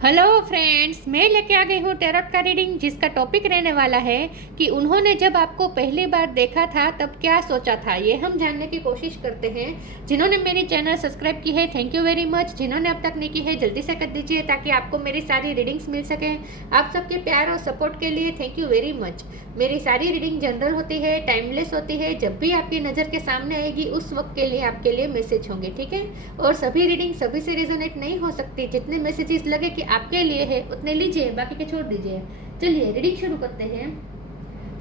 Hello friends, मैं लेके आ गई हूँ टैरोट का रीडिंग, जिसका टॉपिक रहने वाला है कि उन्होंने जब आपको पहली बार देखा था तब क्या सोचा था। ये हम जानने की कोशिश करते हैं। जिन्होंने मेरी चैनल सब्सक्राइब की है, थैंक यू वेरी मच। जिन्होंने अब तक नहीं की है, जल्दी से कर दीजिए ताकि आपको मेरी सारी रीडिंग्स मिल सकें। आप सबके प्यार और सपोर्ट के लिए थैंक यू वेरी मच। मेरी सारी रीडिंग जनरल होती है, टाइमलेस होती है। जब भी आपकी नज़र के सामने आएगी उस वक्त के लिए आपके लिए मैसेज होंगे, ठीक है। और सभी रीडिंग सभी से रेजोनेट नहीं हो सकती। जितने मैसेजेस लगे कि आपके लिए है उतने लीजिए, बाकी के छोड़ दीजिए। चलिए रीडिंग शुरू करते हैं।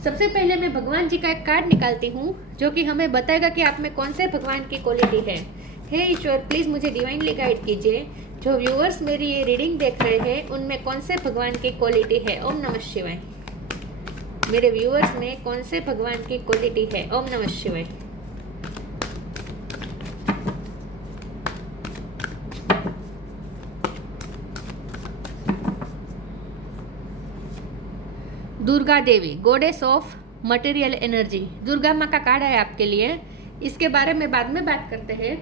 सबसे पहले मैं भगवान जी का एक कार्ड निकालती हूँ जो कि हमें बताएगा कि आप में कौन से भगवान की क्वालिटी है। हे ईश्वर, प्लीज़ मुझे डिवाइनली गाइड कीजिए। जो व्यूअर्स मेरी ये रीडिंग देख रहे हैं उनमें कौन से भगवान की क्वालिटी है। ओम नमः शिवाय। मेरे व्यूअर्स में कौन से भगवान की क्वालिटी है। ओम नमः शिवाय। Durga Devi, goddess of material energy. Durga माँ का कार्ड है आपके लिए। इसके बारे में बाद में बात करते हैं।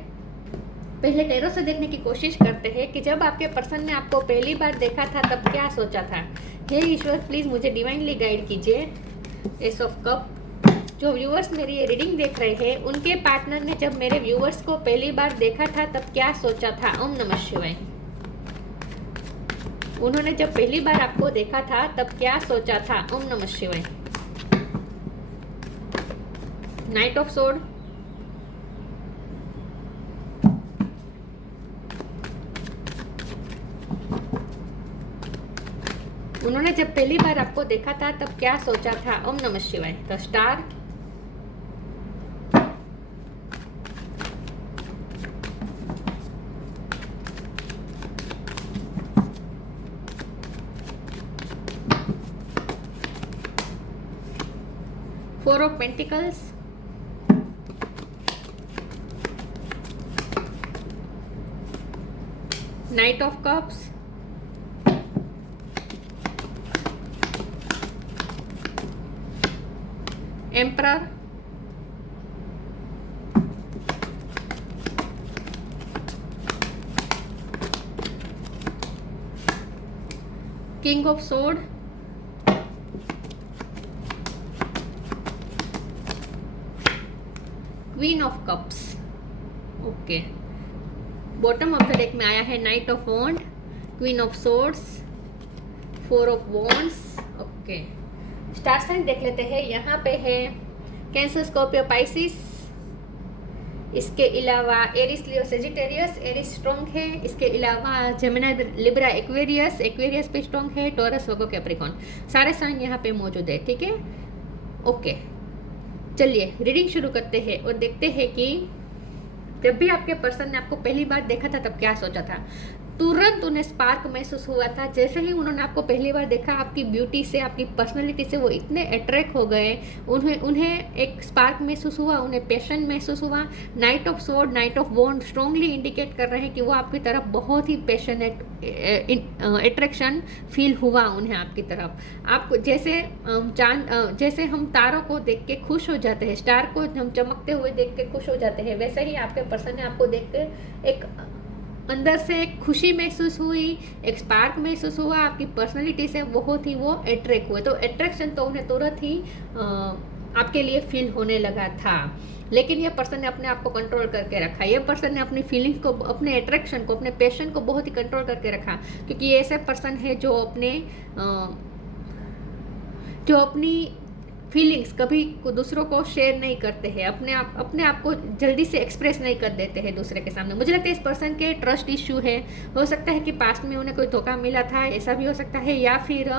पहले टैरो से देखने की कोशिश करते हैं कि जब आपके पर्सन ने आपको पहली बार देखा था तब क्या सोचा था। हे ईश्वर, प्लीज़ मुझे डिवाइनली गाइड कीजिए। S of cup. जो व्यूअर्स मेरी ये रीडिंग देख रहे हैं उनके पार्टनर ने जब मेरे व्यूअर्स को पहली बार देखा था तब क्या सोचा था। ओम नमः शिवाय। उन्होंने जब पहली बार आपको देखा था तब क्या सोचा था। ओम नमः शिवाय। Night of sword. उन्होंने जब पहली बार आपको देखा था तब क्या सोचा था। ओम नमः शिवाय। The star. Four of pentacles. Knight of cups. Emperor. King of sword. Queen of cups. Okay. Bottom of the deck में आया है knight of wand, queen of swords, four of wands. Okay, star sign देख लेते हैं। यहाँ पे है cancer, Scorpio, Pisces. इसके अलावा एरिस, लियो, सेजिटेरियस। एरिस स्ट्रॉन्ग है। इसके अलावा जेमिनी, लिब्रा, एक्वेरियस। एक्वेरियस पे स्ट्रॉन्ग है। टॉरस, वर्गो, कैप्रिकॉन। सारे साइन यहाँ पे मौजूद है, ठीक है। ओके, चलिए रीडिंग शुरू करते हैं और देखते हैं कि जब भी आपके पर्सन ने आपको पहली बार देखा था तब क्या सोचा था। तुरंत उन्हें स्पार्क महसूस हुआ था। जैसे ही उन्होंने आपको पहली बार देखा, आपकी ब्यूटी से, आपकी पर्सनालिटी से वो इतने अट्रैक्ट हो गए। उन्हें एक स्पार्क महसूस हुआ, उन्हें पैशन महसूस हुआ। Knight of sword, knight of wand strongly indicate कर रहे हैं कि वो आपकी तरफ बहुत ही पैशनेट अट्रैक्शन फील हुआ उन्हें आपकी तरफ। आपको जैसे हम तारों को देख के खुश हो जाते हैं, स्टार को हम चमकते हुए देख के खुश हो जाते हैं, वैसे ही आपके पर्सन ने आपको देख के एक अंदर से एक खुशी महसूस हुई, एक स्पार्क महसूस हुआ। आपकी पर्सनालिटी से बहुत ही वो अट्रैक्ट हुए। तो अट्रैक्शन तो उन्हें तुरंत ही आपके लिए फील होने लगा था। लेकिन ये पर्सन ने अपने आप को कंट्रोल करके रखा। ये पर्सन ने अपनी फीलिंग्स को, अपने अट्रैक्शन को, अपने पैशन को बहुत ही कंट्रोल करके रखा। क्योंकि ये ऐसे पर्सन है जो अपनी फीलिंग्स कभी दूसरों को शेयर नहीं करते हैं। अपने आप को जल्दी से एक्सप्रेस नहीं कर देते हैं दूसरे के सामने। मुझे लगता है इस पर्सन के ट्रस्ट इश्यू है। हो सकता है कि पास्ट में उन्हें कोई धोखा मिला था, ऐसा भी हो सकता है। या फिर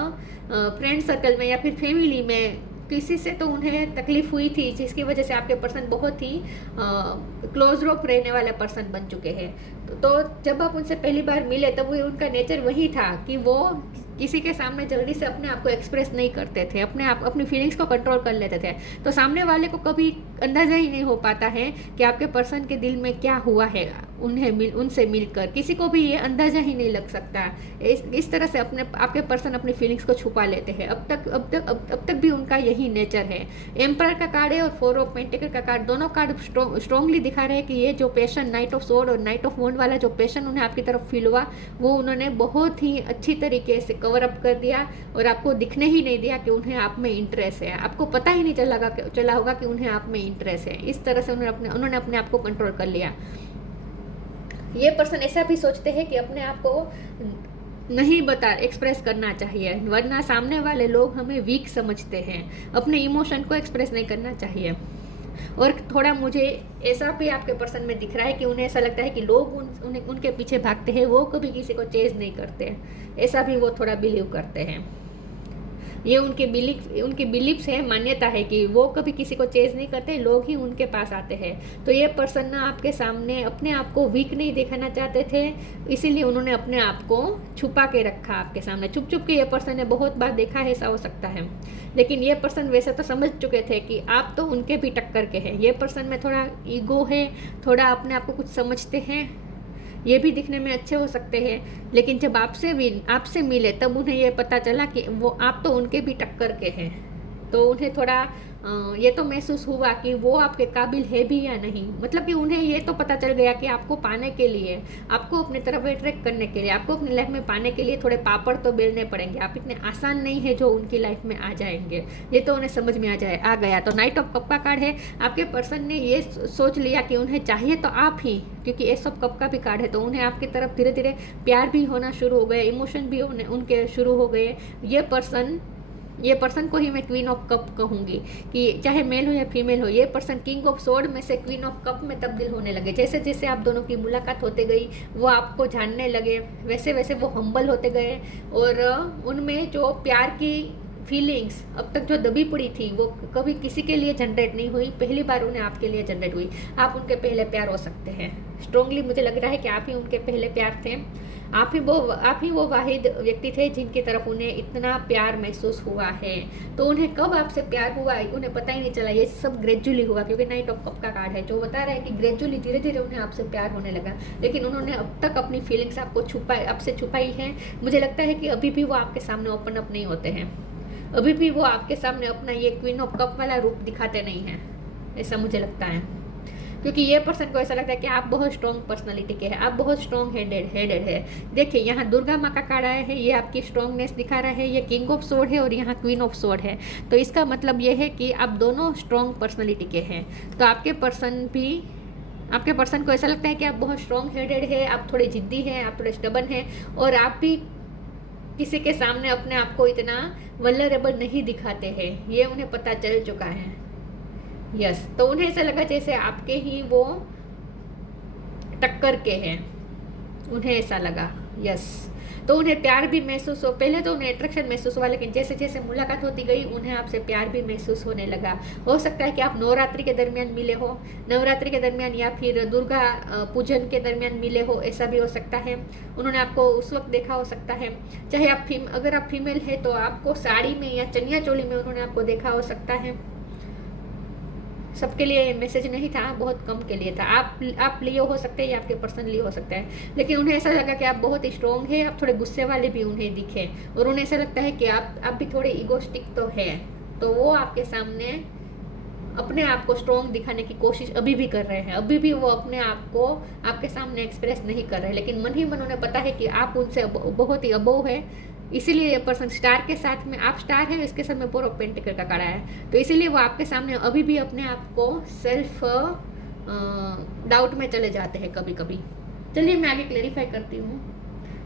फ्रेंड सर्कल में या फिर फैमिली में किसी से तो उन्हें तकलीफ हुई थी, जिसकी वजह से आपके पर्सन बहुत ही क्लोज रोप रहने वाले पर्सन बन चुके हैं। तो जब आप उनसे पहली बार मिले तब वो उनका नेचर वही था कि वो किसी के सामने जल्दी से अपने आप को एक्सप्रेस नहीं करते थे, अपनी फीलिंग्स को कंट्रोल कर लेते थे। तो सामने वाले को कभी अंदाज़ा ही नहीं हो पाता है कि आपके पर्सन के दिल में क्या हुआ है। उनसे मिलकर किसी को भी ये अंदाज़ा ही नहीं लग सकता। इस तरह से आपके पर्सन अपनी फीलिंग्स को छुपा लेते हैं। अब तक भी उनका यही नेचर है। एम्परर का कार्ड है और फोर ऑफ पेंटिकल का कार्ड, दोनों कार्ड स्ट्रॉन्गली दिखा रहे हैं कि ये जो पैशन नाइट ऑफ सोर्ड और नाइट ऑफ वॉन्ड वाला जो पैशन उन्हें आपकी तरफ फील हुआ वो उन्होंने बहुत ही अच्छी तरीके से कवर अप कर दिया और आपको दिखने ही नहीं दिया कि उन्हें आप में इंटरेस्ट है। आपको पता ही नहीं चला होगा कि उन्हें आप में इंटरेस्ट है। इस तरह से उन्होंने अपने आप को कंट्रोल कर लिया। ये पर्सन ऐसा भी सोचते हैं कि अपने आप को नहीं एक्सप्रेस करना चाहिए, वरना सामने वाले लोग हमें वीक समझते हैं। अपने इमोशन को एक्सप्रेस नहीं करना चाहिए। और थोड़ा मुझे ऐसा भी आपके पर्सन में दिख रहा है कि उन्हें ऐसा लगता है कि लोग उनके पीछे भागते हैं, वो कभी किसी को चेज नहीं करते। ऐसा भी वो थोड़ा बिलीव करते हैं। ये उनके बिलीफ्स है, मान्यता है कि वो कभी किसी को चेज नहीं करते, लोग ही उनके पास आते हैं। तो ये पर्सन ना आपके सामने अपने आप को वीक नहीं दिखाना चाहते थे, इसीलिए उन्होंने अपने आप को छुपा के रखा आपके सामने। छुप छुप के ये पर्सन ने बहुत बार देखा है, ऐसा हो सकता है। लेकिन ये पर्सन वैसे तो समझ चुके थे कि आप तो उनके भी टक्कर के हैं। ये पर्सन में थोड़ा ईगो है, थोड़ा अपने आप को कुछ समझते हैं, ये भी दिखने में अच्छे हो सकते हैं। लेकिन जब आपसे मिले तब उन्हें ये पता चला कि वो आप तो उनके भी टक्कर के हैं। तो उन्हें थोड़ा ये तो महसूस हुआ कि वो आपके काबिल है भी या नहीं। मतलब कि उन्हें ये तो पता चल गया कि आपको पाने के लिए, आपको अपनी तरफ अट्रैक्ट करने के लिए, आपको अपनी लाइफ में पाने के लिए थोड़े पापड़ तो बेलने पड़ेंगे। आप इतने आसान नहीं है जो उनकी लाइफ में आ जाएंगे। ये तो उन्हें समझ में आ गया। तो नाइट ऑफ कप का कार्ड है। आपके पर्सन ने ये सोच लिया कि उन्हें चाहिए तो आप ही, क्योंकि एस ऑफ कप का भी कार्ड है। तो उन्हें आपकी तरफ धीरे धीरे प्यार भी होना शुरू हो गए, इमोशन भी उनके शुरू हो गए। ये पर्सन को ही मैं क्वीन ऑफ कप कहूँगी कि चाहे मेल हो या फीमेल हो, ये पर्सन किंग ऑफ सोर्ड में से क्वीन ऑफ कप में तब्दील होने लगे। जैसे जैसे आप दोनों की मुलाकात होते गई, वो आपको जानने लगे, वैसे वैसे वो हम्बल होते गए। और उनमें जो प्यार की फीलिंग्स अब तक जो दबी पड़ी थी वो कभी किसी के लिए जनरेट नहीं हुई, पहली बार उन्हें आपके लिए जनरेट हुई। आप उनके पहले प्यार हो सकते हैं। स्ट्रांगली मुझे लग रहा है कि आप ही उनके पहले प्यार थे। आप ही वो वाहिद व्यक्ति थे जिनकी तरफ उन्हें इतना प्यार महसूस हुआ है। तो उन्हें कब आपसे प्यार हुआ उन्हें पता ही नहीं चला। ये सब ग्रेजुअली हुआ, क्योंकि नाइट ऑफ कप का कार्ड है जो बता रहा है कि ग्रेजुअली धीरे धीरे उन्हें आपसे प्यार होने लगा। लेकिन उन्होंने अब तक अपनी फीलिंग्स आपसे छुपाई है। मुझे लगता है कि अभी भी वो आपके सामने ओपन अप नहीं होते हैं। अभी भी वो आपके सामने अपना ये क्वीन ऑफ कप वाला रूप दिखाते नहीं हैं, ऐसा मुझे लगता है। क्योंकि ये पर्सन को ऐसा लगता है कि आप बहुत स्ट्रॉन्ग पर्सनालिटी के हैं, आप बहुत स्ट्रॉन्ग हेडेड है। देखिए यहाँ दुर्गा माँ का कार्ड आया है, ये आपकी स्ट्रॉन्गनेस दिखा रहा है। ये किंग ऑफ सोर्ड है और यहाँ क्वीन ऑफ सोर्ड है। तो इसका मतलब ये है कि आप दोनों स्ट्रॉन्ग पर्सनालिटी के हैं। तो आपके पर्सन को ऐसा लगता है कि आप बहुत स्ट्रॉन्ग हेडेड है, आप थोड़े जिद्दी हैं, आप थोड़े स्टबन हैं, और आप भी किसी के सामने अपने आप को इतना वल्नरेबल नहीं दिखाते हैं। ये उन्हें पता चल चुका है। यस, तो उन्हें ऐसा लगा जैसे आपके ही वो टक्कर के हैं, उन्हें ऐसा लगा। यस, तो उन्हें प्यार भी महसूस हो। पहले तो उन्हें अट्रैक्शन महसूस हुआ, लेकिन जैसे जैसे मुलाकात होती गई उन्हें आपसे प्यार भी महसूस होने लगा। हो सकता है कि आप नवरात्रि के दरमियान मिले हो, नवरात्रि के दरमियान, या फिर दुर्गा पूजन के दरमियान मिले हो, ऐसा भी हो सकता है। उन्होंने आपको उस वक्त देखा हो सकता है। चाहे अगर आप फीमेल है तो आपको साड़ी में या चनिया चोली में उन्होंने आपको देखा हो सकता है। सबके लिए मैसेज नहीं था, बहुत कम के लिए था। आप लियो हो सकते हैं या आपके पर्सन लियो हो सकता है। लेकिन उन्हें ऐसा लगा कि आप बहुत स्ट्रॉन्ग हैं, आप थोड़े गुस्से वाले भी उन्हें दिखे, और उन्हें ऐसा लगता है कि आप भी थोड़े ईगोस्टिक तो है। तो वो आपके सामने अपने आप को स्ट्रॉन्ग दिखाने की कोशिश अभी भी कर रहे हैं। अभी भी वो अपने आप को आपके सामने एक्सप्रेस नहीं कर रहे, लेकिन मन ही मन उन्हें पता है कि आप उनसे बहुत ही अबोव है। इसीलिए ये पर्सन स्टार के साथ में, आप स्टार है, इसके साथ में 4 ऑफ पेंटिकल का कार्ड है। तो इसीलिए वो आपके सामने अभी भी अपने आप को सेल्फ डाउट में चले जाते हैं कभी कभी। चलिए मैं आगे क्लेरिफाई करती हूँ।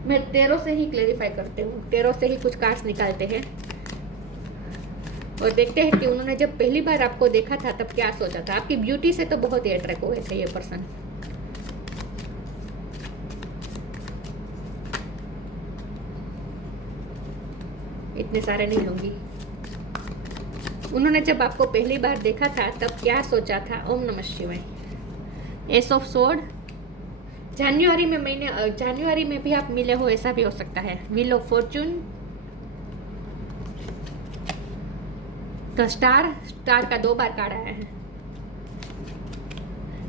मैं 13 से ही क्लेरिफाई करती हूँ, 13 से ही कुछ कार्ड्स निकालते हैं और देखते हैं कि उन्होंने जब पहली बार आपको देखा था तब क्या सोचा था। आपकी ब्यूटी से तो बहुत ही अट्रैक्ट हुए थे ये पर्सन। इतने सारे नहीं लूंगी। उन्होंने जब आपको पहली बार देखा था तब क्या सोचा था। ओम नमः शिवाय। S of sword. जनवरी में भी आप मिले हो, ऐसा भी हो सकता है। Wheel of Fortune. तो स्टार का 2 बार कार्ड आया है।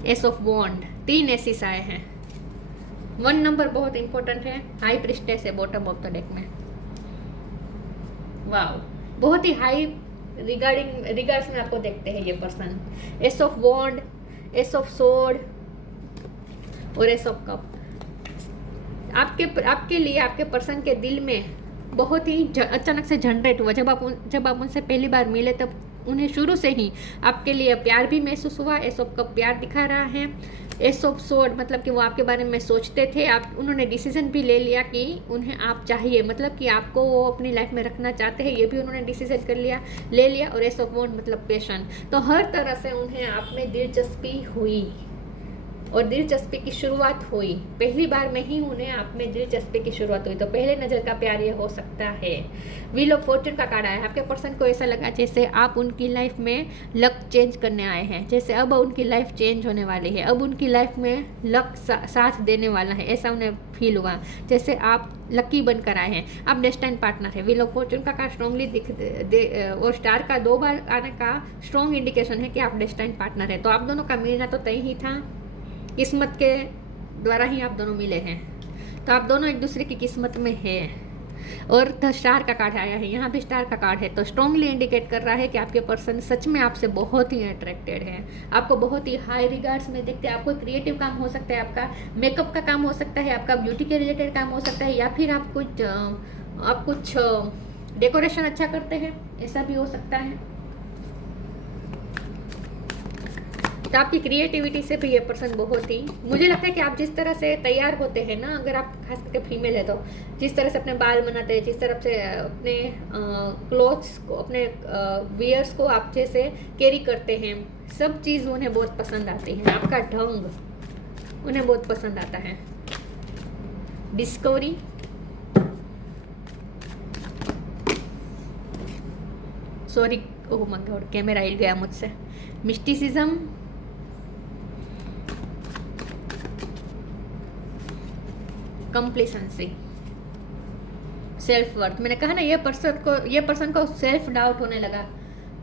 एस ऑफ वॉन्ड। 3 एसिस आए हैं। 1 नंबर बहुत इंपॉर्टेंट है। हाई प्रिस्टेस है बॉटम ऑफ द डेक में। वाओ, बहुत ही हाई रिगार्ड्स में आपको देखते हैं ये person. Ace of wand, ace of sword और एस ऑफ कप। आपके लिए आपके पर्सन के दिल में बहुत ही अचानक से जनरेट हुआ। जब आप उनसे पहली बार मिले तब उन्हें शुरू से ही आपके लिए प्यार भी महसूस हुआ। एस ऑफ कप प्यार दिखा रहा है। एस ऑफ सोर्ड मतलब कि वो आपके बारे में सोचते थे। उन्होंने डिसीजन भी ले लिया कि उन्हें आप चाहिए, मतलब कि आपको वो अपनी लाइफ में रखना चाहते हैं, ये भी उन्होंने डिसीजन ले लिया। और एस ऑफ वॉन्ड मतलब पैशन। तो हर तरह से उन्हें आप में दिलचस्पी हुई और दिलचस्पी की शुरुआत हुई। पहली बार में ही उन्हें आप में दिलचस्पी की शुरुआत हुई। तो पहले नज़र का प्यार ये हो सकता है। व्हील ऑफ फॉर्च्यून का कार्ड आया है। आपके पर्सन को ऐसा लगा जैसे आप उनकी लाइफ में लक चेंज करने आए हैं, जैसे अब उनकी लाइफ चेंज होने वाली है, अब उनकी लाइफ में लक साथ देने वाला है, ऐसा उन्हें फील हुआ। जैसे आप लकी बनकर आए हैं, आप डेस्टाइन पार्टनर है। व्हील ऑफ फॉर्च्यून का कार्ड स्ट्रॉन्गली और स्टार का 2 बार आने का स्ट्रॉन्ग इंडिकेशन है कि आप डेस्टाइन पार्टनर है। तो आप दोनों का मिलना तो तय ही था, किस्मत के द्वारा ही आप दोनों मिले हैं। तो आप दोनों एक दूसरे की किस्मत में हैं। और द स्टार का कार्ड आया है, यहाँ भी स्टार का कार्ड है। तो स्ट्रांगली इंडिकेट कर रहा है कि आपके पर्सन सच में आपसे बहुत ही अट्रैक्टेड है, आपको बहुत ही हाई रिगार्ड्स में देखते हैं। आपको क्रिएटिव काम हो सकता है, आपका मेकअप का काम हो सकता है, आपका ब्यूटी के रिलेटेड काम हो सकता है, या फिर आप कुछ डेकोरेशन अच्छा करते हैं, ऐसा भी हो सकता है। तो आपकी क्रिएटिविटी से भी ये पर्सन बहुत ही, मुझे लगता है कि आप जिस तरह से तैयार होते हैं ना, अगर आप खास करके फीमेल है तो जिस तरह से अपने बाल बनाते हैं, जिस तरह से अपने क्लोथ्स को, अपने वियर्स को आप जैसे कैरी करते हैं, सब चीज़ उन्हें बहुत पसंद आती है। आपका ढंग उन्हें बहुत पसंद आता है। Discovery, sorry oh my God camera हिल गया मुझसे। Mysticism, complacency, self worth. मैंने कहा ना ये पर्सन को सेल्फ डाउट होने लगा।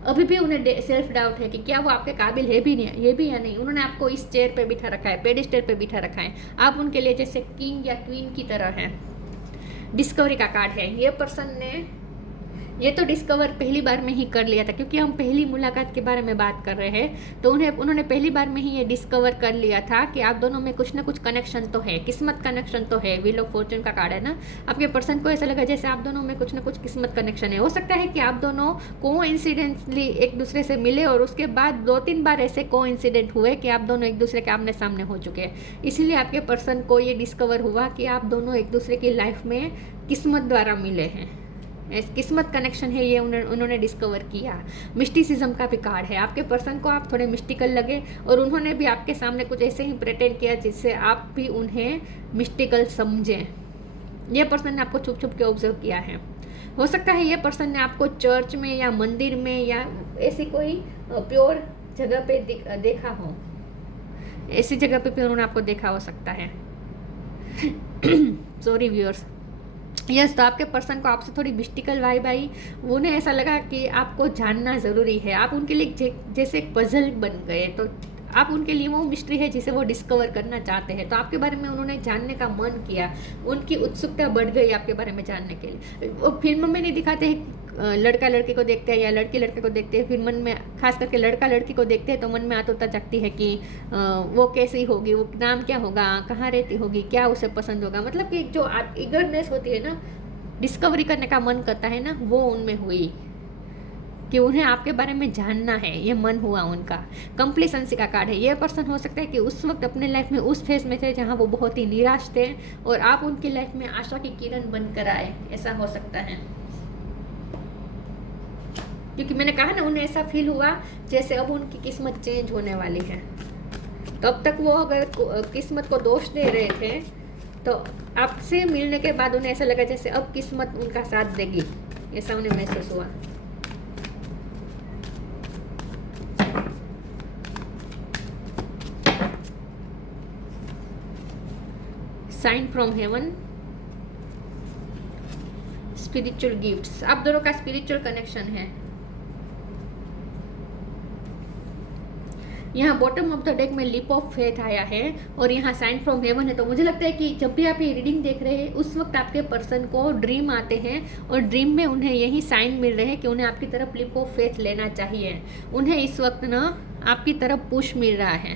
अभी भी उन्हें सेल्फ डाउट है कि क्या वो आपके काबिल है भी नहीं, ये भी या नहीं। उन्होंने आपको इस चेयर पे बिठा रखा है, पेडिस्टल पे बिठा रखा है, आप उनके लिए जैसे किंग या क्वीन की तरह हैं। डिस्कवरी का कार्ड है। ये पर्सन ने ये तो डिस्कवर पहली बार में ही कर लिया था, क्योंकि हम पहली मुलाकात के बारे में बात कर रहे हैं। तो उन्होंने पहली बार में ही ये डिस्कवर कर लिया था कि आप दोनों में कुछ ना कुछ कनेक्शन तो है, किस्मत कनेक्शन तो है। व्हील ऑफ फॉर्च्यून का कार्ड है ना, आपके पर्सन को ऐसा लगा जैसे आप दोनों में कुछ ना कुछ किस्मत कनेक्शन है। हो सकता है कि आप दोनों कोइंसिडेंटली एक दूसरे से मिले और उसके बाद 2-3 बार ऐसे कोइंसिडेंट हुए कि आप दोनों एक दूसरे के आमने सामने हो चुके हैं। इसीलिए आपके पर्सन को ये डिस्कवर हुआ कि आप दोनों एक दूसरे की लाइफ में किस्मत द्वारा मिले हैं, किस्मत कनेक्शन है, ये उन्होंने डिस्कवर किया। मिस्टिसिज्म का भी कार्ड है। आपके पर्सन को आप थोड़े मिस्टिकल लगे और उन्होंने भी आपके सामने कुछ ऐसे ही प्रेटेंड किया जिससे आप भी उन्हें मिस्टिकल समझें। ये पर्सन ने आपको छुप छुप के ऑब्जर्व किया है। हो सकता है ये पर्सन ने आपको चर्च में या मंदिर में या ऐसी कोई प्योर जगह पे देखा हो, ऐसी जगह पे भी उन्होंने आपको देखा हो सकता है। Sorry viewers. यस, तो आपके पर्सन को आपसे थोड़ी मिस्टिकल वाइब आई। उन्हें ऐसा लगा कि आपको जानना ज़रूरी है, आप उनके लिए जैसे एक पजल बन गए। तो आप उनके लिए वो मिस्ट्री है जिसे वो डिस्कवर करना चाहते हैं। तो आपके बारे में उन्होंने जानने का मन किया, उनकी उत्सुकता बढ़ गई आपके बारे में जानने के लिए। वो फिल्म में नहीं दिखाते हैं लड़का लड़की को देखते हैं या लड़की लड़के को देखते हैं, फिर मन में खास करके लड़का लड़की को देखते हैं तो मन में आतुरता जागती है कि वो कैसी होगी, वो नाम क्या होगा, कहाँ रहती होगी, क्या उसे पसंद होगा। मतलब कि जो ईगरनेस होती है ना, डिस्कवरी करने का मन करता है ना, वो उनमें हुई कि उन्हें आपके बारे में जानना है, ये मन हुआ उनका। कंप्लेसेंसी का कार्ड है। ये पर्सन हो सकता है कि उस वक्त अपने लाइफ में उस फेज में थे जहाँ वो बहुत ही निराश थे और आप उनकी लाइफ में आशा की किरण बनकर आए, ऐसा हो सकता है। क्योंकि मैंने कहा ना, उन्हें ऐसा फील हुआ जैसे अब उनकी किस्मत चेंज होने वाली है। तो अब तक वो अगर किस्मत को दोष दे रहे थे, तो आपसे मिलने के बाद उन्हें ऐसा लगा जैसे अब किस्मत उनका साथ देगी, ऐसा उन्हें महसूस हुआ। Sign from heaven, spiritual gifts. आप दोनों का स्पिरिचुअल कनेक्शन है। यहाँ बॉटम ऑफ द डेक में लिप ऑफ फेथ आया है और यहाँ साइन फ्रॉम हेवन है। तो मुझे लगता है कि जब भी आप ये रीडिंग देख रहे हैं, उस वक्त आपके पर्सन को ड्रीम आते हैं और ड्रीम में उन्हें यही साइन मिल रहे हैं कि उन्हें आपकी तरफ लिप ऑफ फेथ लेना चाहिए। उन्हें इस वक्त ना आपकी तरफ पुश मिल रहा है,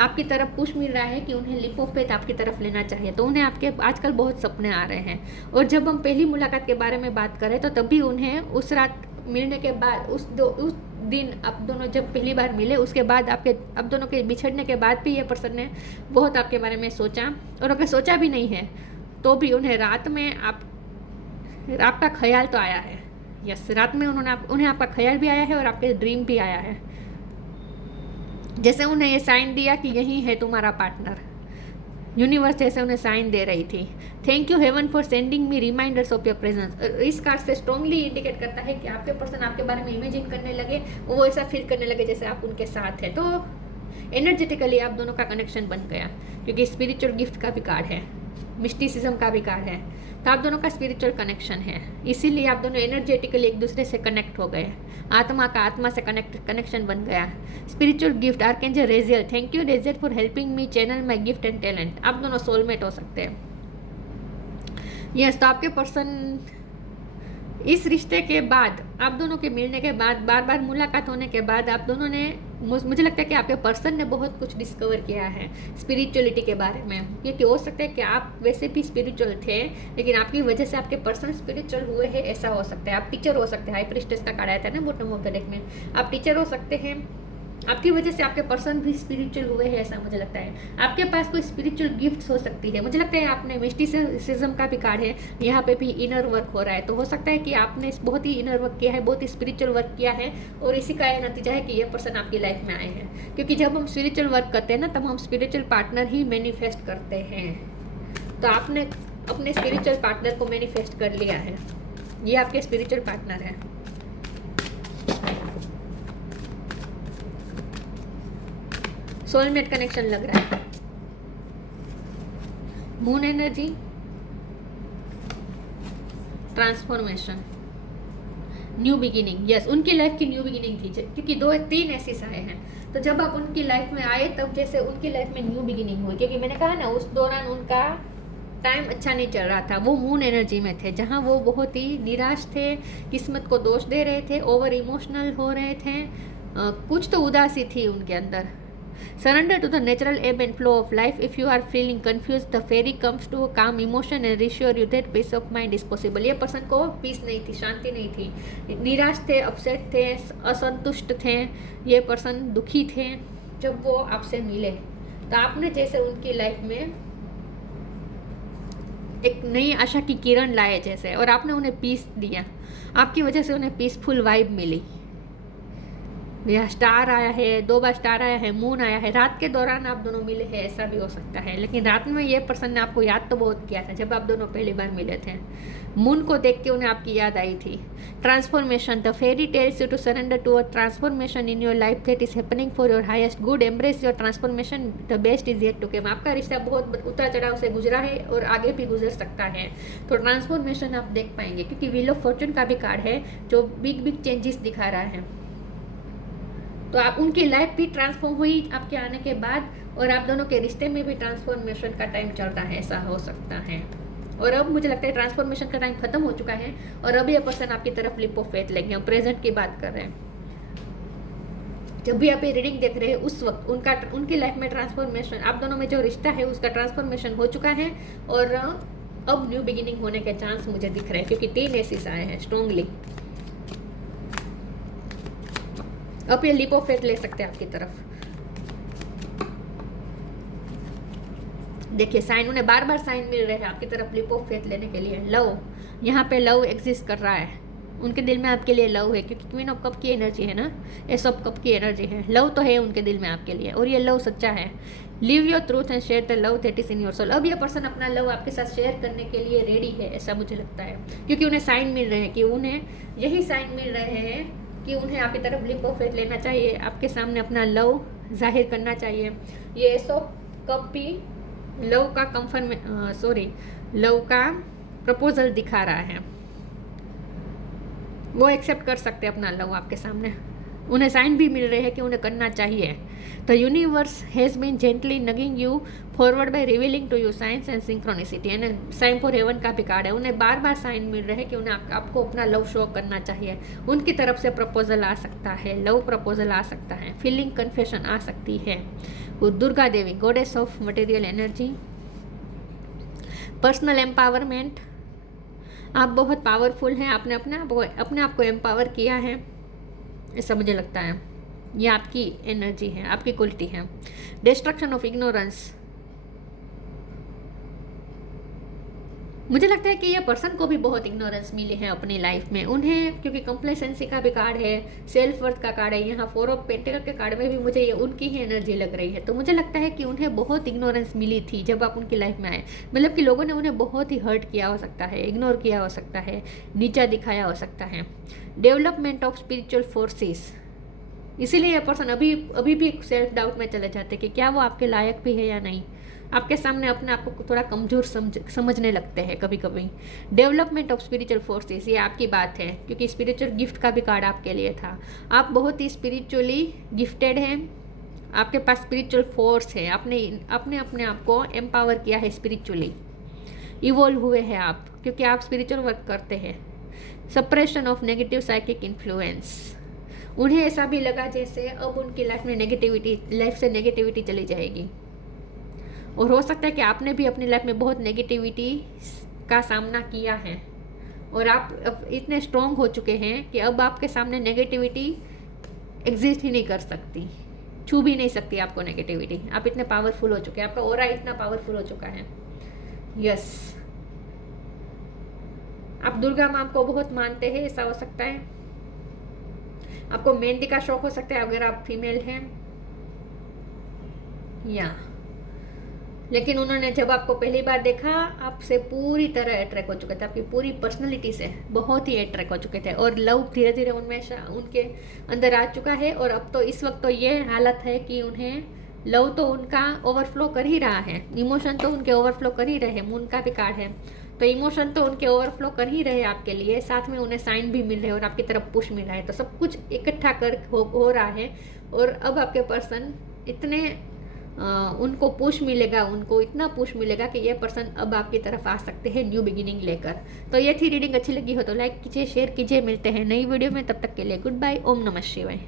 आपकी तरफ पुश मिल रहा है कि उन्हें लीप ऑफ फेथ आपकी तरफ लेना चाहिए। तो उन्हें आपके आजकल बहुत सपने आ रहे हैं। और जब हम पहली मुलाकात के बारे में बात करें तो तभी उन्हें उस रात मिलने के बाद उस दिन आप दोनों जब पहली बार मिले उसके बाद आप दोनों के बिछड़ने के बाद भी ये पर्सन ने बहुत आपके बारे में सोचा, और अगर सोचा भी नहीं है तो भी उन्हें रात में आपका ख्याल तो आया है। यस, रात में उन्हें आपका ख्याल भी आया है और आपके ड्रीम भी आया है। जैसे उन्हें ये साइन दिया कि यही है तुम्हारा पार्टनर, यूनिवर्स जैसे उन्हें साइन दे रही थी। Thank you heaven for sending me reminders of your presence. इस कार्ड से स्ट्रांगली इंडिकेट करता है कि आपके पर्सन आपके बारे में इमेजिन करने लगे, वो ऐसा फील करने लगे जैसे आप उनके साथ है। तो एनर्जेटिकली आप दोनों का कनेक्शन बन गया, क्योंकि स्पिरिचुअल गिफ्ट का भी कार्ड है, मिस्टिसिज्म का भी कार्ड है। तो आप दोनों का स्पिरिचुअल कनेक्शन है, इसीलिए आप दोनों एनर्जेटिकली एक दूसरे से कनेक्ट हो गए, आत्मा का आत्मा से कनेक्शन बन गया। Spiritual gift archangel Raziel, thank you Raziel for helping me channel my gift and talent. आप दोनों सोलमेट हो सकते हैं। यस, तो आपके पर्सन इस रिश्ते के बाद, आप दोनों के मिलने के बाद, बार बार मुलाकात होने के बाद आप दोनों ने, मुझे लगता है कि आपके पर्सन ने बहुत कुछ डिस्कवर किया है स्पिरिचुअलिटी के बारे में। क्योंकि हो सकता है कि आप वैसे भी स्पिरिचुअल थे, लेकिन आपकी वजह से आपके पर्सन स्पिरिचुअल हुए हैं, ऐसा हो सकता है। आप टीचर हो सकते हैं, हाई प्रीस्टेस का कार्ड आया था ना बॉटम ऑफ द डेक में, आप टीचर हो सकते हैं। आपकी वजह से आपके पर्सन भी स्पिरिचुअल हुए हैं, ऐसा मुझे लगता है। आपके पास कोई स्पिरिचुअल गिफ्ट्स हो सकती है। मुझे लगता है आपने मिस्टिसिज्म का भी कार्ड है, यहाँ पे भी इनर वर्क हो रहा है। तो हो सकता है कि आपने बहुत ही इनर वर्क किया है, बहुत ही स्पिरिचुअल वर्क किया है, और इसी का यह नतीजा है कि ये पर्सन आपकी लाइफ में आए हैं। क्योंकि जब हम स्पिरिचुअल वर्क करते हैं ना, तब हम स्पिरिचुअल पार्टनर ही मैनिफेस्ट करते हैं। तो आपने अपने स्पिरिचुअल पार्टनर को मैनिफेस्ट कर लिया है, ये आपके स्पिरिचुअल पार्टनर है। सोलमेट कनेक्शन लग रहा है। Moon energy, transformation, new beginning. Yes, उनकी लाइफ की न्यू बिगिनिंग थी, क्योंकि 2-3 ऐसे आए हैं। तो जब आप उनकी लाइफ में आए तब जैसे उनकी लाइफ में न्यू बिगिनिंग हुई, क्योंकि मैंने कहा ना उस दौरान उनका टाइम अच्छा नहीं चल रहा था। वो मून एनर्जी में थे, जहाँ वो बहुत ही निराश थे, किस्मत को दोष दे रहे थे, ओवर इमोशनल हो रहे थे, कुछ तो उदासी थी उनके अंदर। Surrender to the natural ebb and flow of life. If you are feeling confused, the fairy comes to a calm emotion and reassure you that peace of mind is possible. ये पर्सन को piece नहीं थी, शांति नहीं थी, निराश थे, upset थे, असंतुष्ट थे, ये पर्सन दुखी थे। जब वो आपसे मिले तो आपने जैसे उनकी लाइफ में एक नई आशा की किरण लाए जैसे, और आपने उन्हें पीस दिया। आपकी वजह से उन्हें पीसफुल वाइब मिली। यह स्टार आया है, 2 बार स्टार आया है, मून आया है। रात के दौरान आप दोनों मिले हैं, ऐसा भी हो सकता है। लेकिन रात में ये पर्सन ने आपको याद तो बहुत किया था जब आप दोनों पहली बार मिले थे। मून को देख के उन्हें आपकी याद आई थी। Transformation, the fairy tells you to surrender to a transformation in your life that is happening for your highest good. Embrace your transformation, the best is yet to come. आपका रिश्ता बहुत उतार चढ़ाव से गुजरा है और आगे भी गुजर सकता है। तो ट्रांसफॉर्मेशन आप देख पाएंगे, क्योंकि व्हील ऑफ फॉर्चून का भी कार्ड है जो बिग चेंजेस दिखा रहा है। तो आप उनकी लाइफ भी ट्रांसफॉर्म हुई आपके आने के बाद, और आप दोनों के रिश्ते में भी ट्रांसफॉर्मेशन का टाइम चल रहा है, ऐसा हो सकता है। और अब मुझे लगता है ट्रांसफॉर्मेशन का टाइम खत्म हो चुका है, और अब ये पर्सन आपकी तरफ लिप ऑफ फेथ लेंगे। हम प्रेजेंट की बात कर रहे हैं। जब भी आप ये रीडिंग देख रहे हैं उस वक्त उनकी लाइफ में ट्रांसफॉर्मेशन, आप दोनों में जो रिश्ता है उसका ट्रांसफॉर्मेशन हो चुका है, और अब न्यू बिगिनिंग होने के चांस मुझे दिख रहे हैं, क्योंकि 3 एसिस आए हैं स्ट्रॉन्गली। अब ये लीप ऑफ फेथ ले सकते हैं आपकी तरफ। देखिए साइन, उन्हें बार बार साइन मिल रहे हैं आपकी तरफ लिप ऑफ फेथ लेने के लिए। लव, यहाँ पे लव एग्जिस्ट कर रहा है, उनके दिल में आपके लिए लव है, क्योंकि क्वीन ऑफ कप की एनर्जी है ना, एस ऑफ कप की एनर्जी है। लव तो है उनके दिल में आपके लिए, और ये लव सच्चा है। Live your truth and share the love that is in your soul. अब ये पर्सन अपना लव आपके साथ शेयर करने के लिए रेडी है, ऐसा मुझे लगता है, क्योंकि उन्हें साइन मिल रहे हैं, कि उन्हें यही साइन मिल रहे हैं कि उन्हें आपकी तरफ लिप ऑफ फेथ लेना चाहिए, आपके सामने अपना लव जाहिर करना चाहिए। ये एस ऑफ कप भी लव का लव का प्रपोजल दिखा रहा है। वो एक्सेप्ट कर सकते हैं अपना लव आपके सामने, उन्हें साइन भी मिल रहे हैं कि उन्हें करना चाहिए। The universe has been gently nudging you forward by revealing to you signs and synchronicity. यानी साइन फॉर हेवन का भी कार्ड है। उन्हें बार बार साइन मिल रहे हैं कि उन्हें आपको अपना लव शो करना चाहिए। उनकी तरफ से प्रपोजल आ सकता है, लव प्रपोजल आ सकता है, फीलिंग कन्फेशन आ सकती है। Durga Devi, goddess of material energy. Personal empowerment, आप बहुत पावरफुल हैं, आपने अपने आप को एम्पावर किया है, ऐसा मुझे लगता है। ये आपकी एनर्जी है, आपकी क्वालिटी है। डिस्ट्रक्शन ऑफ इग्नोरेंस, मुझे लगता है कि ये पर्सन को भी बहुत इग्नोरेंस मिली है अपनी लाइफ में उन्हें, क्योंकि कंप्लेसेंसी का भी कार्ड है, सेल्फ वर्थ का कार्ड है, यहाँ 4 ऑफ पेंटिकल के कार्ड में भी मुझे ये उनकी ही एनर्जी लग रही है। तो मुझे लगता है कि उन्हें बहुत इग्नोरेंस मिली थी जब आप उनकी लाइफ में आए। मतलब कि लोगों ने उन्हें बहुत ही हर्ट किया हो सकता है, इग्नोर किया हो सकता है, नीचा दिखाया हो सकता है। डेवलपमेंट ऑफ स्पिरिचुअल फोर्सेस, इसीलिए ये पर्सन अभी भी सेल्फ डाउट में चले जाते हैं कि क्या वो आपके लायक भी है या नहीं। आपके सामने अपने आप को थोड़ा कमज़ोर समझने लगते हैं कभी कभी। डेवलपमेंट ऑफ स्पिरिचुअल फोर्सेस, ये आपकी बात है, क्योंकि स्पिरिचुअल गिफ्ट का भी कार्ड आपके लिए था। आप बहुत ही स्पिरिचुअली गिफ्टेड हैं, आपके पास स्पिरिचुअल फोर्स है, आपने अपने आप को एम्पावर किया है स्पिरिचुअली, इवॉल्व हुए हैं आप, क्योंकि आप स्पिरिचुअल वर्क करते हैं। Suppression of negative psychic influence, उन्हें ऐसा भी लगा जैसे अब उनकी लाइफ से नेगेटिविटी चली जाएगी। और हो सकता है कि आपने भी अपनी लाइफ में बहुत नेगेटिविटी का सामना किया है और आप अब इतने स्ट्रॉन्ग हो चुके हैं कि अब आपके सामने नेगेटिविटी एग्जिस्ट ही नहीं कर सकती, छू भी नहीं सकती आपको नेगेटिविटी। आप इतने पावरफुल हो चुके हैं, आपका ऑरा इतना पावरफुल हो चुका है। यस, आप दुर्गा माँ को बहुत मानते हैं, ऐसा हो सकता है। आपको मेहंदी का शौक हो सकता है अगर आप फीमेल हैं, या लेकिन उन्होंने जब आपको पहली बार देखा आपसे पूरी तरह अट्रैक्ट हो चुके थे, आपकी पूरी पर्सनैलिटी से बहुत ही अट्रैक्ट हो चुके थे और लव धीरे धीरे उनमें उनके अंदर आ चुका है। और अब तो इस वक्त तो ये हालत है कि उन्हें लव तो उनका ओवरफ्लो कर ही रहा है, इमोशन तो उनके ओवरफ्लो कर ही रहे हैं। मून का भी कार्ड है, तो इमोशन तो उनके ओवरफ्लो कर ही रहे हैं आपके लिए, साथ में उन्हें साइन भी मिल रहे हैं और आपकी तरफ पुश मिल रहा है। तो सब कुछ इकट्ठा कर हो रहा है और अब आपके पर्सन इतने उनको पुश मिलेगा, उनको इतना पुश मिलेगा कि ये पर्सन अब आपकी तरफ आ सकते हैं न्यू बिगिनिंग लेकर। तो ये थी रीडिंग, अच्छी लगी हो तो लाइक कीजिए, शेयर कीजिए। मिलते हैं नई वीडियो में, तब तक के लिए गुड बाय। ओम नमः शिवाय।